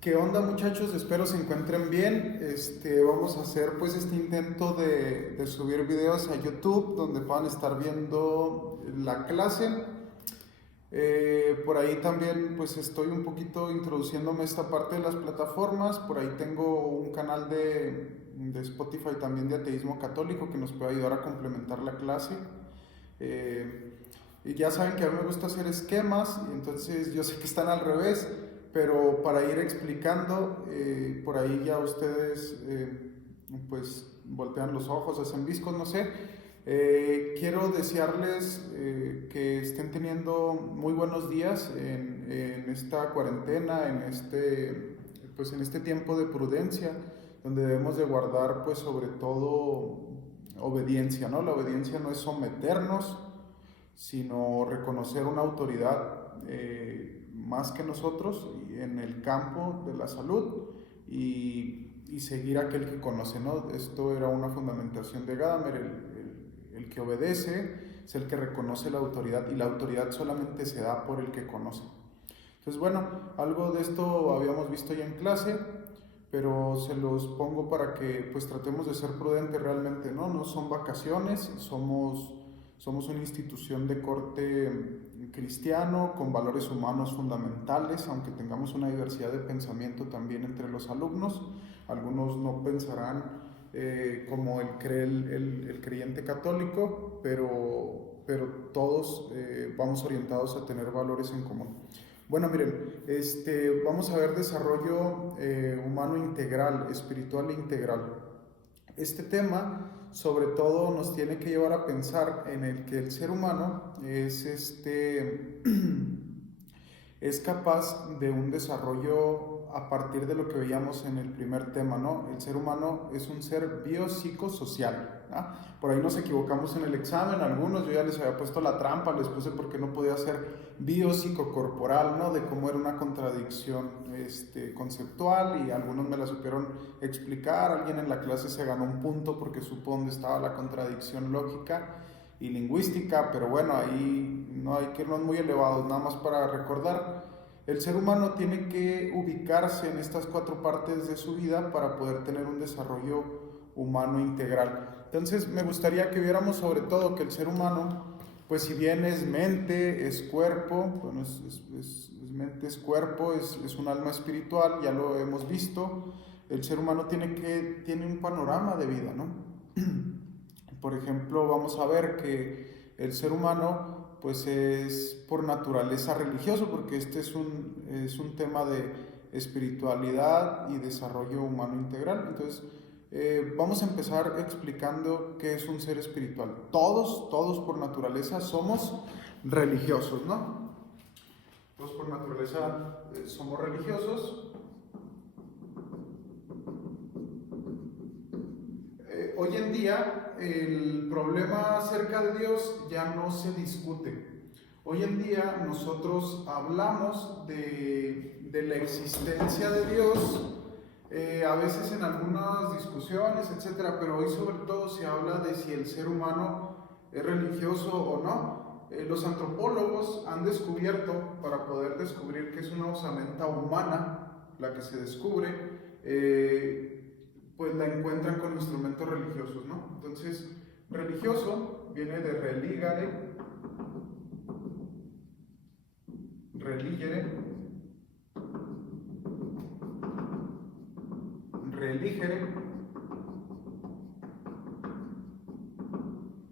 ¿Qué onda, muchachos? Espero se encuentren bien. Vamos a hacer pues este intento de subir videos a YouTube donde puedan estar viendo la clase. Por ahí también pues estoy un poquito introduciéndome a esta parte de las plataformas. Por ahí tengo un canal de Spotify también de ateísmo católico que nos puede ayudar a complementar la clase. Y ya saben que a mí me gusta hacer esquemas, y entonces yo sé que están al revés, pero para ir explicando, por ahí ya ustedes pues voltean los ojos, hacen viscos, no sé. Quiero desearles que estén teniendo muy buenos días en esta cuarentena, pues en este tiempo de prudencia, donde debemos de guardar pues sobre todo obediencia, ¿no? La obediencia no es someternos, sino reconocer una autoridad más que nosotros en el campo de la salud y seguir a aquel que conoce, ¿no? Esto era una fundamentación de Gadamer, el que obedece es el que reconoce la autoridad y la autoridad solamente se da por el que conoce. Entonces, bueno, algo de esto habíamos visto ya en clase, pero se los pongo para que pues tratemos de ser prudentes realmente, ¿no? No son vacaciones, somos una institución de corte cristiano con valores humanos fundamentales, aunque tengamos una diversidad de pensamiento también entre los alumnos. Algunos no pensarán como cree el creyente católico, pero todos vamos orientados a tener valores en común. Bueno, miren, vamos a ver desarrollo humano integral, espiritual e integral. Este tema sobre todo nos tiene que llevar a pensar en el que el ser humano es capaz de un desarrollo a partir de lo que veíamos en el primer tema, ¿no? El ser humano es un ser biopsicosocial, ¿no? Por ahí nos equivocamos en el examen, algunos, yo ya les había puesto la trampa, les puse porque no podía ser biopsicocorporal, ¿no? De cómo era una contradicción conceptual, y algunos me la supieron explicar. Alguien en la clase se ganó un punto porque supo dónde estaba la contradicción lógica y lingüística, pero bueno, ahí no hay que irnos muy elevados. Nada más para recordar, el ser humano tiene que ubicarse en estas cuatro partes de su vida para poder tener un desarrollo humano integral. Entonces me gustaría que viéramos sobre todo que el ser humano, pues si bien es mente, es cuerpo, bueno, es mente, es cuerpo, es un alma espiritual, ya lo hemos visto. El ser humano tiene un panorama de vida, ¿no? Por ejemplo, vamos a ver que el ser humano pues es por naturaleza religioso, porque es un tema de espiritualidad y desarrollo humano integral. Entonces, vamos a empezar explicando qué es un ser espiritual. Todos por naturaleza somos religiosos, ¿no? Todos por naturaleza somos religiosos. Hoy en día el problema acerca de Dios ya no se discute. Hoy en día nosotros hablamos de la existencia de Dios, a veces en algunas discusiones, etcétera, pero hoy sobre todo se habla de si el ser humano es religioso o no. Los antropólogos han descubierto, para poder descubrir que es una osamenta humana la que se descubre, pues la encuentran con instrumentos religiosos, ¿no? Entonces, religioso viene de religere, religere,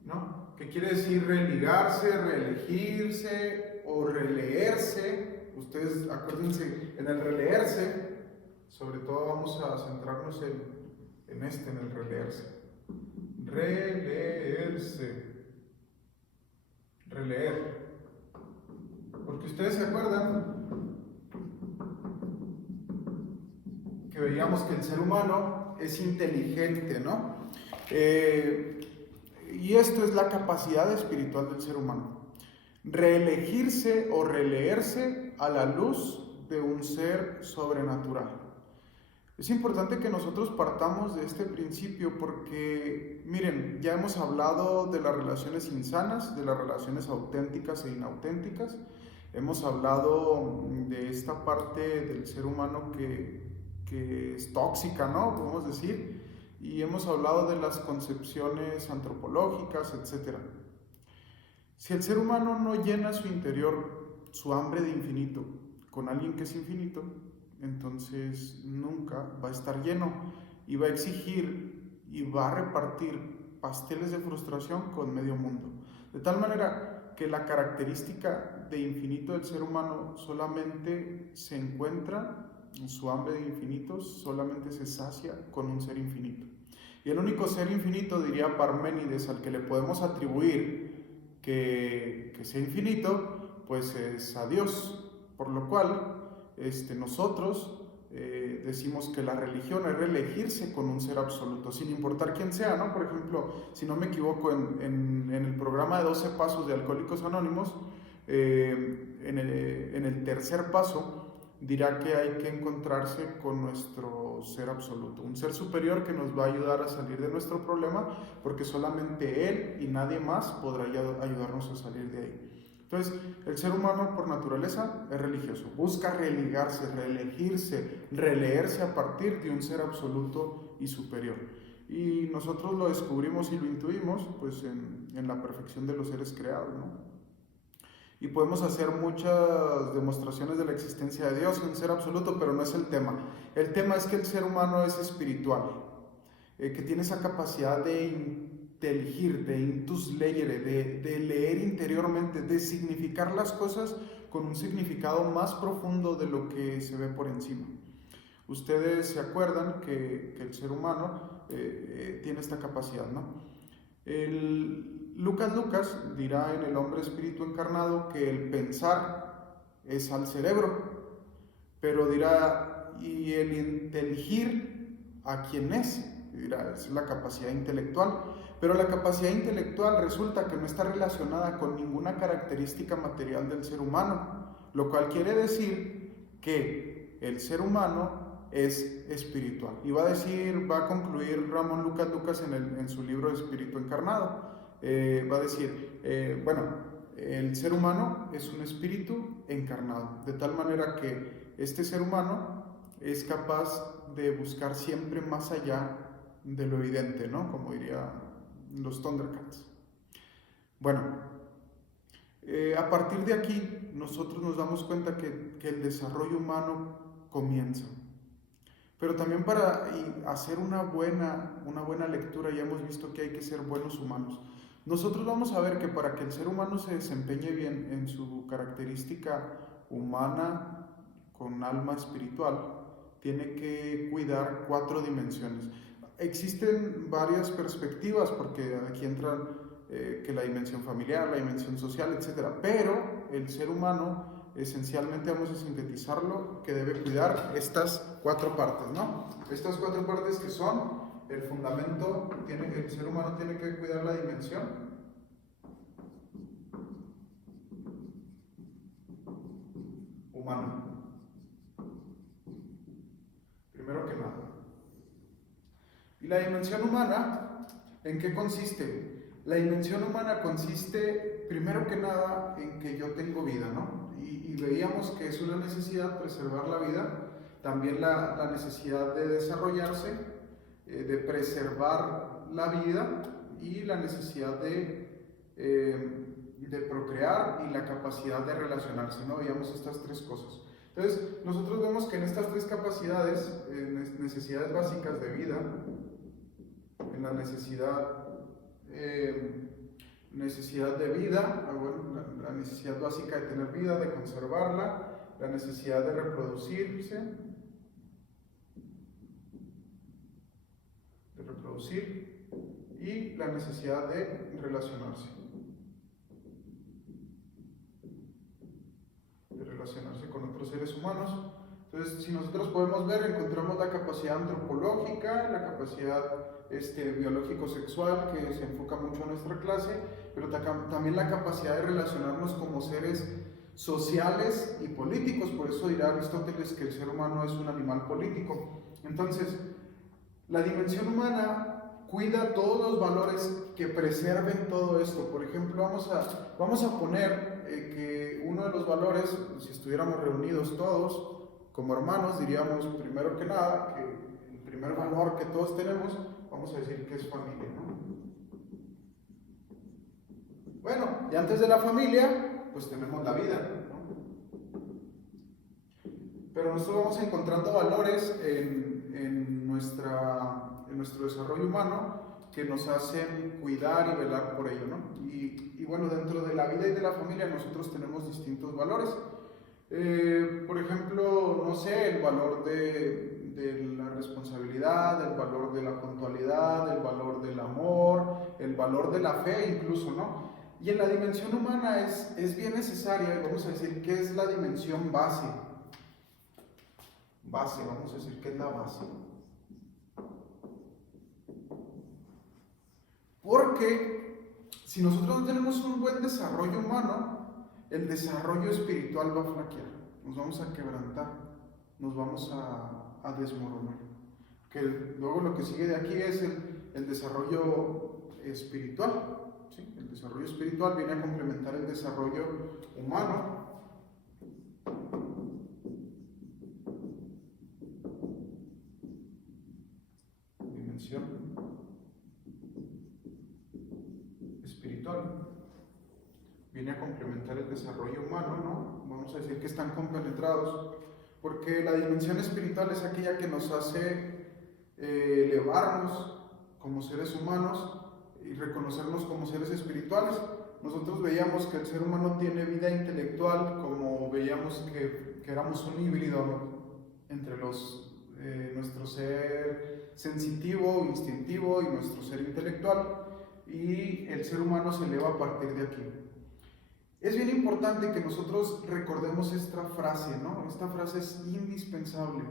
¿no? Que quiere decir religarse, reelegirse o releerse. Ustedes acuérdense, en el releerse, sobre todo vamos a centrarnos en el releerse. Releerse. Releer. Porque ustedes se acuerdan que veíamos que el ser humano es inteligente, ¿no? Y esto es la capacidad espiritual del ser humano. Reelegirse o releerse a la luz de un ser sobrenatural. Es importante que nosotros partamos de este principio porque, miren, ya hemos hablado de las relaciones insanas, de las relaciones auténticas e inauténticas. Hemos hablado de esta parte del ser humano que es tóxica, ¿no? Podemos decir, y hemos hablado de las concepciones antropológicas, etc. Si el ser humano no llena su interior, su hambre de infinito, con alguien que es infinito, entonces nunca va a estar lleno y va a exigir y va a repartir pasteles de frustración con medio mundo. De tal manera que la característica de infinito del ser humano solamente se encuentra en su hambre de infinitos, solamente se sacia con un ser infinito. Y el único ser infinito, diría Parménides, al que le podemos atribuir que sea infinito, pues es a Dios. Por lo cual, nosotros decimos que la religión es reelegirse con un ser absoluto, sin importar quién sea, ¿no? Por ejemplo, si no me equivoco, en el programa de 12 pasos de Alcohólicos Anónimos, en el tercer paso, dirá que hay que encontrarse con nuestro ser absoluto, un ser superior que nos va a ayudar a salir de nuestro problema, porque solamente Él y nadie más podrá ayudarnos a salir de ahí. Entonces, el ser humano por naturaleza es religioso, busca religarse, reelegirse, releerse a partir de un ser absoluto y superior. Y nosotros lo descubrimos y lo intuimos pues en la perfección de los seres creados, ¿no? Y podemos hacer muchas demostraciones de la existencia de Dios y un ser absoluto, pero no es el tema. El tema es que el ser humano es espiritual, que tiene esa capacidad de inteligir, de intus legere, de leer interiormente, de significar las cosas con un significado más profundo de lo que se ve por encima. Ustedes se acuerdan que el ser humano tiene esta capacidad, ¿no? Lucas dirá en El hombre espíritu encarnado que el pensar es al cerebro, pero dirá, y el inteligir a quién es, dirá, es la capacidad intelectual, pero la capacidad intelectual resulta que no está relacionada con ninguna característica material del ser humano, lo cual quiere decir que el ser humano es espiritual. Y va a concluir Ramón Lucas en su libro Espíritu Encarnado. Va a decir, el ser humano es un espíritu encarnado, de tal manera que este ser humano es capaz de buscar siempre más allá de lo evidente, ¿no? Como dirían los Thundercats. Bueno, a partir de aquí nosotros nos damos cuenta que el desarrollo humano comienza. Pero también para hacer una buena lectura ya hemos visto que hay que ser buenos humanos. Nosotros vamos a ver que para que el ser humano se desempeñe bien en su característica humana con alma espiritual, tiene que cuidar 4 dimensiones. Existen varias perspectivas porque aquí entran que la dimensión familiar, la dimensión social, etc. Pero el ser humano esencialmente vamos a sintetizarlo que debe cuidar estas 4 partes, ¿no? Estas 4 partes que son el fundamento, el ser humano tiene que cuidar la dimensión humana, primero que nada. ¿Y la dimensión humana en qué consiste? La dimensión humana consiste, primero que nada, en que yo tengo vida, ¿no? Y veíamos que es una necesidad preservar la vida, también la necesidad de desarrollarse, de preservar la vida y la necesidad de procrear y la capacidad de relacionarse, ¿no? Veíamos estas 3 cosas. Entonces, nosotros vemos que en estas 3 capacidades, necesidades básicas de vida, en la necesidad de vida, la necesidad básica de tener vida, de conservarla, la necesidad de reproducir y la necesidad de relacionarse con otros seres humanos. Entonces, si nosotros podemos ver, encontramos la capacidad antropológica, la capacidad biológico-sexual, que se enfoca mucho en nuestra clase, pero también la capacidad de relacionarnos como seres sociales y políticos. Por eso dirá Aristóteles que el ser humano es un animal político. Entonces, la dimensión humana cuida todos los valores que preserven todo esto. Por ejemplo, vamos a poner que uno de los valores, si estuviéramos reunidos todos como hermanos, diríamos primero que nada que el primer valor que todos tenemos, vamos a decir que es familia, ¿no? Bueno, y antes de la familia, pues tenemos la vida, ¿no? Pero nosotros vamos encontrando valores en nuestro desarrollo humano que nos hacen cuidar y velar por ello, ¿no? Y bueno, dentro de la vida y de la familia nosotros tenemos distintos valores. Por ejemplo, no sé, el valor de la responsabilidad, el valor de la puntualidad, el valor del amor, el valor de la fe incluso, ¿no? Y en la dimensión humana es bien necesaria, vamos a decir, ¿qué es la dimensión base? Vamos a decir, ¿qué es la base? Porque si nosotros no tenemos un buen desarrollo humano, el desarrollo espiritual va a flaquear, nos vamos a quebrantar, nos vamos a desmoronar. Que luego lo que sigue de aquí es el desarrollo espiritual, ¿sí? El desarrollo espiritual viene a complementar el desarrollo humano. Dimensión espiritual viene a complementar el desarrollo humano, ¿no? Vamos a decir que están compenetrados, porque la dimensión espiritual es aquella que nos hace elevarnos como seres humanos y reconocernos como seres espirituales. Nosotros veíamos que el ser humano tiene vida intelectual, como veíamos que éramos un híbrido, ¿no? Entre nuestro ser sensitivo, instintivo y nuestro ser intelectual, y el ser humano se eleva a partir de aquí. Es bien importante que nosotros recordemos esta frase, ¿no? Esta frase es indispensable.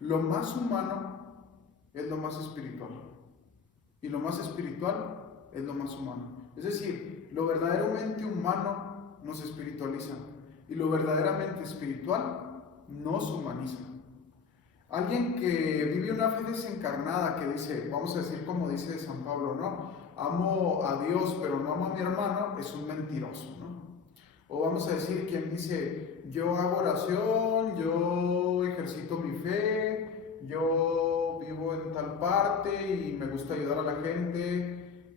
Lo más humano es lo más espiritual, y lo más espiritual es lo más humano. Es decir, lo verdaderamente humano nos espiritualiza, y lo verdaderamente espiritual nos humaniza. Alguien que vive una fe desencarnada, que dice, vamos a decir como dice San Pablo, ¿no? Amo a Dios pero no amo a mi hermano, es un mentiroso, ¿no? O vamos a decir quien dice, yo hago oración, yo ejercito mi fe, yo vivo en tal parte y me gusta ayudar a la gente,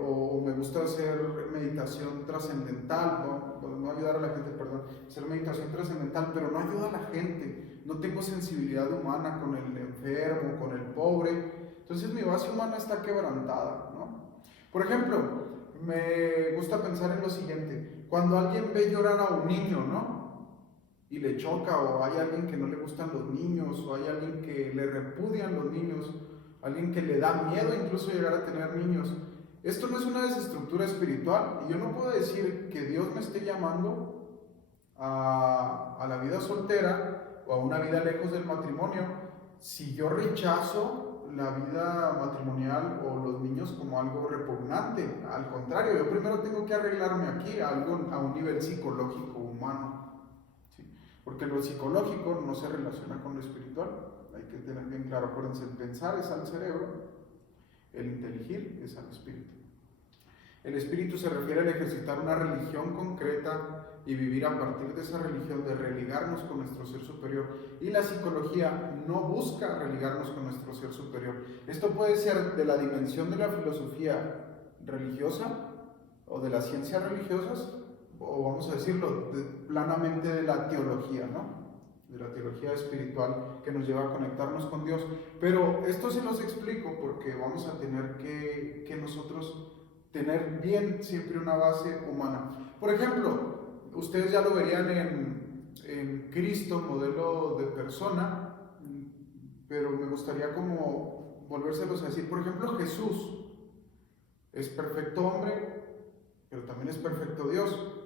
o me gusta hacer meditación trascendental, no ayudar a la gente, perdón, hacer meditación trascendental, pero no ayuda a la gente, no tengo sensibilidad humana con el enfermo, con el pobre, entonces mi base humana está quebrantada, ¿no? Por ejemplo, me gusta pensar en lo siguiente, cuando alguien ve llorar a un niño, ¿no? Y le choca, o hay alguien que no le gustan los niños, o hay alguien que le repudian los niños, alguien que le da miedo incluso llegar a tener niños. Esto no es una desestructura espiritual, y yo no puedo decir que Dios me esté llamando a la vida soltera o a una vida lejos del matrimonio si yo rechazo la vida matrimonial o los niños como algo repugnante. Al contrario, yo primero tengo que arreglarme aquí a un nivel psicológico, humano, ¿sí? Porque lo psicológico no se relaciona con lo espiritual, hay que tener bien claro. Acuérdense, el pensar es al cerebro, el inteligir es al espíritu. El espíritu se refiere al ejercitar una religión concreta y vivir a partir de esa religión, de religarnos con nuestro ser superior. Y la psicología no busca religarnos con nuestro ser superior. Esto puede ser de la dimensión de la filosofía religiosa o de las ciencias religiosas, o vamos a decirlo planamente de la teología, ¿no? De la teología espiritual que nos lleva a conectarnos con Dios. Pero esto se los explico porque vamos a tener que nosotros tener bien siempre una base humana. Por ejemplo, ustedes ya lo verían en Cristo, modelo de persona, pero me gustaría como volvérselos a decir. Por ejemplo, Jesús es perfecto hombre, pero también es perfecto Dios.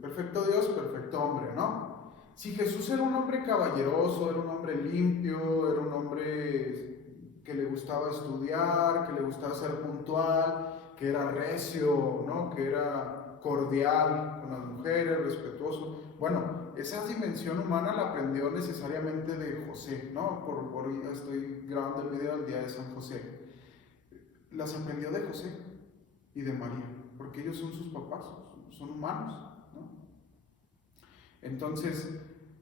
Perfecto Dios, perfecto hombre, ¿no? Si Jesús era un hombre caballeroso, era un hombre limpio, era un hombre que le gustaba estudiar, que le gustaba ser puntual, que era recio, ¿no? Que era cordial con las mujeres, respetuoso. Bueno, esa dimensión humana la aprendió necesariamente de José, ¿no? Por hoy estoy grabando el video del día de San José. Las aprendió de José y de María, porque ellos son sus papás, son humanos, ¿no? Entonces,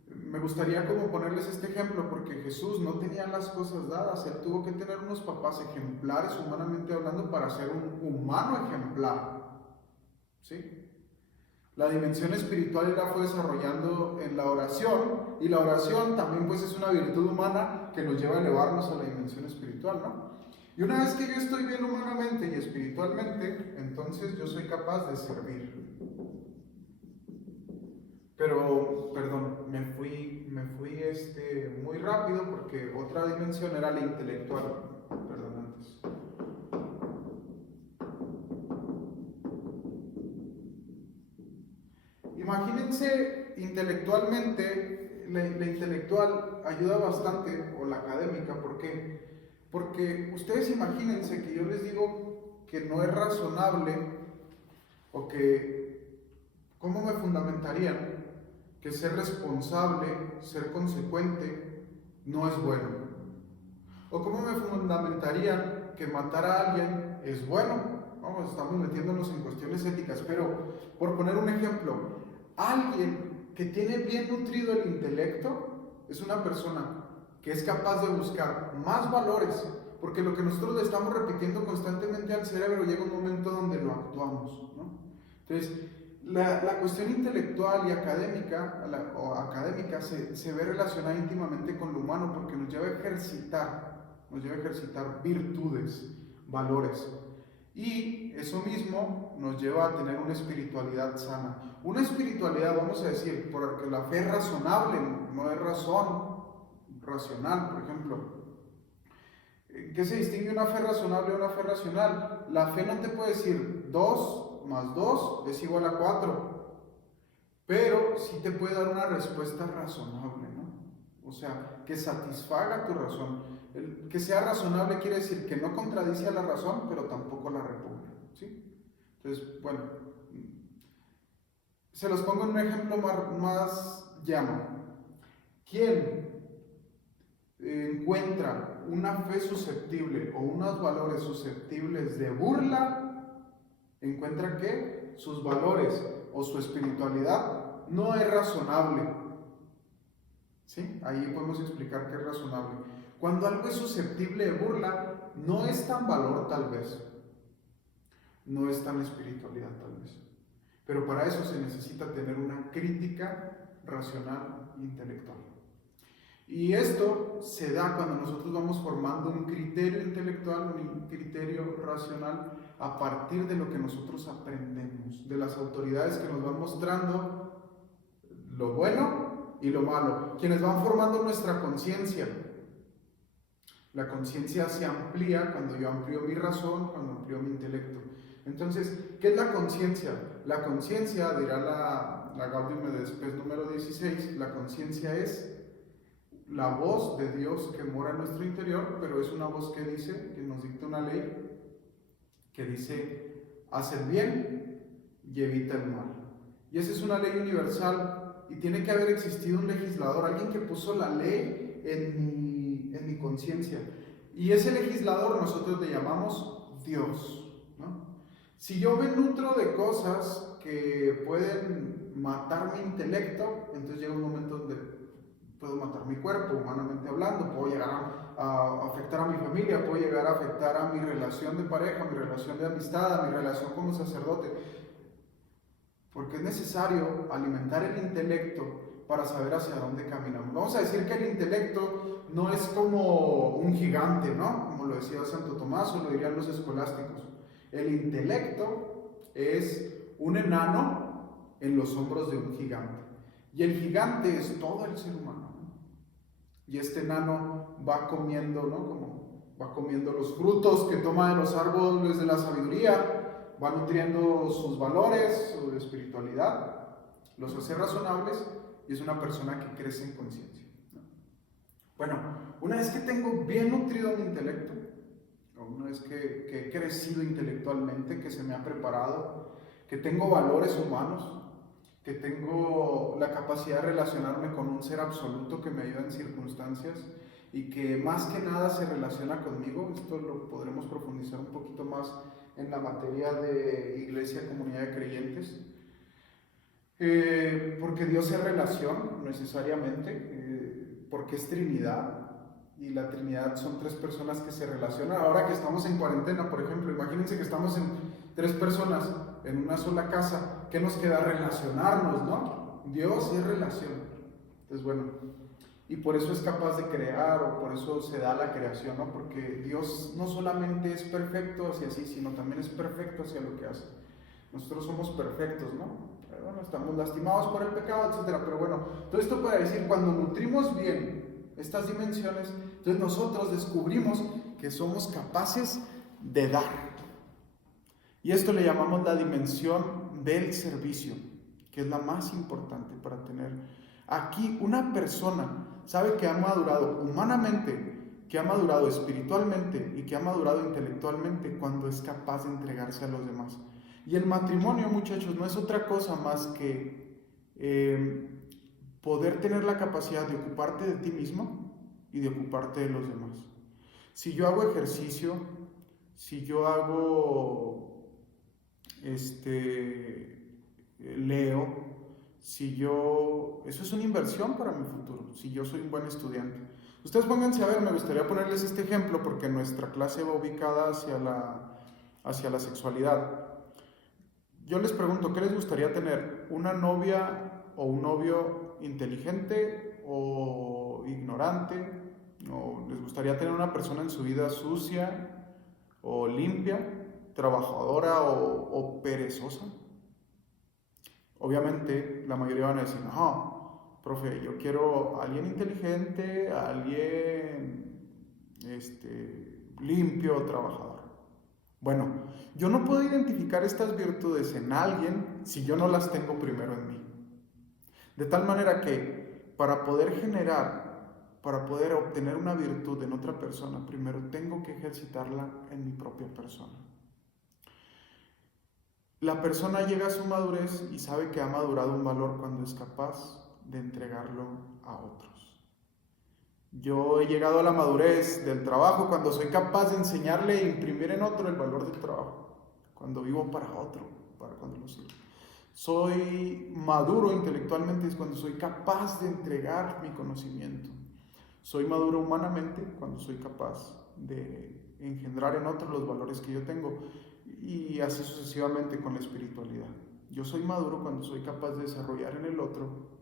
me gustaría como ponerles este ejemplo porque Jesús no tenía las cosas dadas, él tuvo que tener unos papás ejemplares humanamente hablando para ser un humano ejemplar, ¿sí? La dimensión espiritual él la fue desarrollando en la oración y la oración también pues es una virtud humana que nos lleva a elevarnos a la dimensión espiritual, ¿no? Y una vez que yo estoy bien humanamente y espiritualmente, entonces yo soy capaz de servir. Pero, perdón, me fui muy rápido porque otra dimensión era la intelectual. Perdón, antes. Imagínense intelectualmente, la intelectual ayuda bastante, o la académica, ¿por qué? Porque ustedes imagínense que yo les digo que no es razonable, o que, ¿cómo me fundamentarían? Que ser responsable, ser consecuente, no es bueno. ¿O cómo me fundamentarían que matar a alguien es bueno? Vamos, estamos metiéndonos en cuestiones éticas, pero por poner un ejemplo, alguien que tiene bien nutrido el intelecto es una persona que es capaz de buscar más valores, porque lo que nosotros le estamos repitiendo constantemente al cerebro llega un momento donde lo actuamos, ¿no? Entonces, la cuestión intelectual y académica, se ve relacionada íntimamente con lo humano porque nos lleva a ejercitar virtudes, valores. Y eso mismo nos lleva a tener una espiritualidad sana. Una espiritualidad, vamos a decir, porque la fe es razonable, no es razón racional, por ejemplo. ¿Qué se distingue una fe razonable de una fe racional? La fe no te puede decir 2 más 2 es igual a 4, pero sí te puede dar una respuesta razonable, ¿no? O sea, que satisfaga tu razón. Que sea razonable quiere decir que no contradice a la razón, pero tampoco la repugna, ¿sí? Entonces, bueno, se los pongo en un ejemplo más llano. ¿Quién encuentra una fe susceptible o unos valores susceptibles de burla? Encuentra que sus valores o su espiritualidad no es razonable. ¿Sí? Ahí podemos explicar que es razonable. Cuando algo es susceptible de burla, no es tan valor tal vez, no es tan espiritualidad tal vez. Pero para eso se necesita tener una crítica racional e intelectual. Y esto se da cuando nosotros vamos formando un criterio intelectual, un criterio racional, a partir de lo que nosotros aprendemos, de las autoridades que nos van mostrando lo bueno y lo malo, quienes van formando nuestra conciencia. La conciencia se amplía cuando yo amplío mi razón, cuando amplío mi intelecto. Entonces, ¿qué es la conciencia? La conciencia, dirá la Gaudium et Spes número 16, la conciencia es la voz de Dios que mora en nuestro interior, pero es una voz que dice, que nos dicta una ley, que dice, haz el bien y evita el mal. Y esa es una ley universal y tiene que haber existido un legislador, alguien que puso la ley en mi conciencia. Y ese legislador nosotros le llamamos Dios, ¿no? Si yo me nutro de cosas que pueden matar mi intelecto, entonces llega un momento donde puedo matar mi cuerpo, humanamente hablando, puedo llegar a afectar a mi familia, puedo llegar a afectar a mi relación de pareja, mi relación de amistad, a mi relación como sacerdote. Porque es necesario alimentar el intelecto para saber hacia dónde caminamos. Vamos a decir que el intelecto no es como un gigante, ¿no? Como lo decía Santo Tomás o lo dirían los escolásticos. El intelecto es un enano en los hombros de un gigante. Y el gigante es todo el ser humano, ¿no? Y este enano va comiendo, ¿no? Como va comiendo los frutos que toma de los árboles de la sabiduría, va nutriendo sus valores, su espiritualidad, los hace razonables y es una persona que crece en conciencia, ¿no? Bueno, una vez que tengo bien nutrido mi intelecto, o una vez que he crecido intelectualmente, que se me ha preparado, que tengo valores humanos, que tengo la capacidad de relacionarme con un ser absoluto que me ayuda en circunstancias y que más que nada se relaciona conmigo. Esto lo podremos profundizar un poquito más en la materia de iglesia, comunidad de creyentes. Porque Dios es relación, necesariamente, porque es Trinidad, y la Trinidad son tres personas que se relacionan. Ahora que estamos en cuarentena, por ejemplo, imagínense que estamos en tres personas en una sola casa, ¿qué nos queda? Relacionarnos, ¿no? Dios es relación. Entonces, bueno, y por eso es capaz de crear, o por eso se da la creación, ¿no? Porque Dios no solamente es perfecto hacia sí, sino también es perfecto hacia lo que hace. Nosotros somos perfectos, ¿no? Pero bueno, estamos lastimados por el pecado, etcétera. Pero bueno, todo esto para decir, cuando nutrimos bien estas dimensiones, entonces nosotros descubrimos que somos capaces de dar. Y esto le llamamos la dimensión del servicio, que es la más importante para tener. Aquí una persona sabe que ha madurado humanamente, que ha madurado espiritualmente y que ha madurado intelectualmente cuando es capaz de entregarse a los demás. Y el matrimonio, muchachos, no es otra cosa más que poder tener la capacidad de ocuparte de ti mismo y de ocuparte de los demás. Si yo hago ejercicio, si yo hago, leo, eso es una inversión para mi futuro, si yo soy un buen estudiante. Ustedes pónganse a ver, me gustaría ponerles este ejemplo porque nuestra clase va ubicada hacia la sexualidad. Yo les pregunto, ¿qué les gustaría tener? ¿Una novia o un novio inteligente o ignorante? ¿O les gustaría tener una persona en su vida sucia o limpia, trabajadora o perezosa? Obviamente la mayoría van a decir, no, profe, yo quiero a alguien inteligente, a alguien limpio, trabajador. Bueno, yo no puedo identificar estas virtudes en alguien si yo no las tengo primero en mí. De tal manera que para poder obtener una virtud en otra persona, primero tengo que ejercitarla en mi propia persona. La persona llega a su madurez y sabe que ha madurado un valor cuando es capaz de entregarlo a otros. Yo he llegado a la madurez del trabajo cuando soy capaz de enseñarle e imprimir en otro el valor del trabajo, cuando vivo para otro, para cuando lo sirvo. Soy maduro intelectualmente es cuando soy capaz de entregar mi conocimiento. Soy maduro humanamente cuando soy capaz de engendrar en otros los valores que yo tengo, y así sucesivamente con la espiritualidad. Yo soy maduro cuando soy capaz de desarrollar en el otro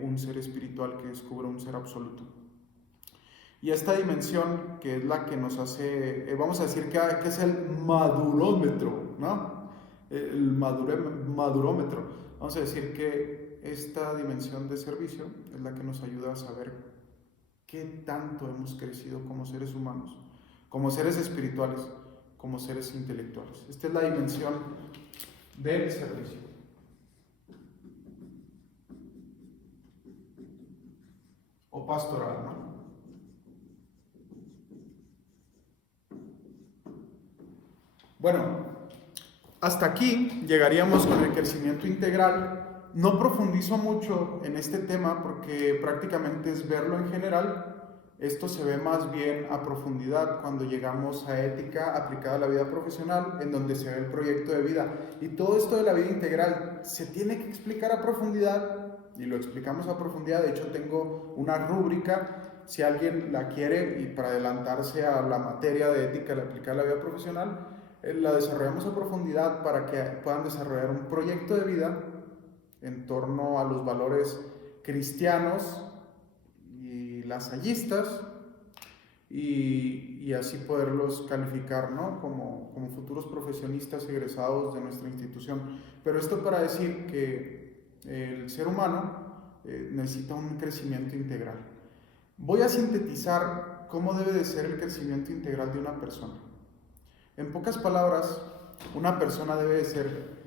un ser espiritual que descubra un ser absoluto. Y esta dimensión, que es la que nos hace, vamos a decir que es el madurómetro, ¿no? El madurómetro. Vamos a decir que esta dimensión de servicio es la que nos ayuda a saber qué tanto hemos crecido como seres humanos, como seres espirituales, como seres intelectuales. Esta es la dimensión del servicio. O pastoral, ¿no? Bueno, hasta aquí llegaríamos con el crecimiento integral. No profundizo mucho en este tema porque prácticamente es verlo en general. Esto se ve más bien a profundidad cuando llegamos a ética aplicada a la vida profesional, en donde se ve el proyecto de vida. Y todo esto de la vida integral se tiene que explicar a profundidad, y lo explicamos a profundidad. De hecho, tengo una rúbrica, si alguien la quiere, y para adelantarse a la materia de ética aplicada a la vida profesional, la desarrollamos a profundidad para que puedan desarrollar un proyecto de vida en torno a los valores cristianos y lasallistas, y así poderlos calificar, ¿no? como futuros profesionistas egresados de nuestra institución. Pero esto para decir que el ser humano necesita un crecimiento integral. Voy a sintetizar cómo debe de ser el crecimiento integral de una persona. En pocas palabras, una persona debe de ser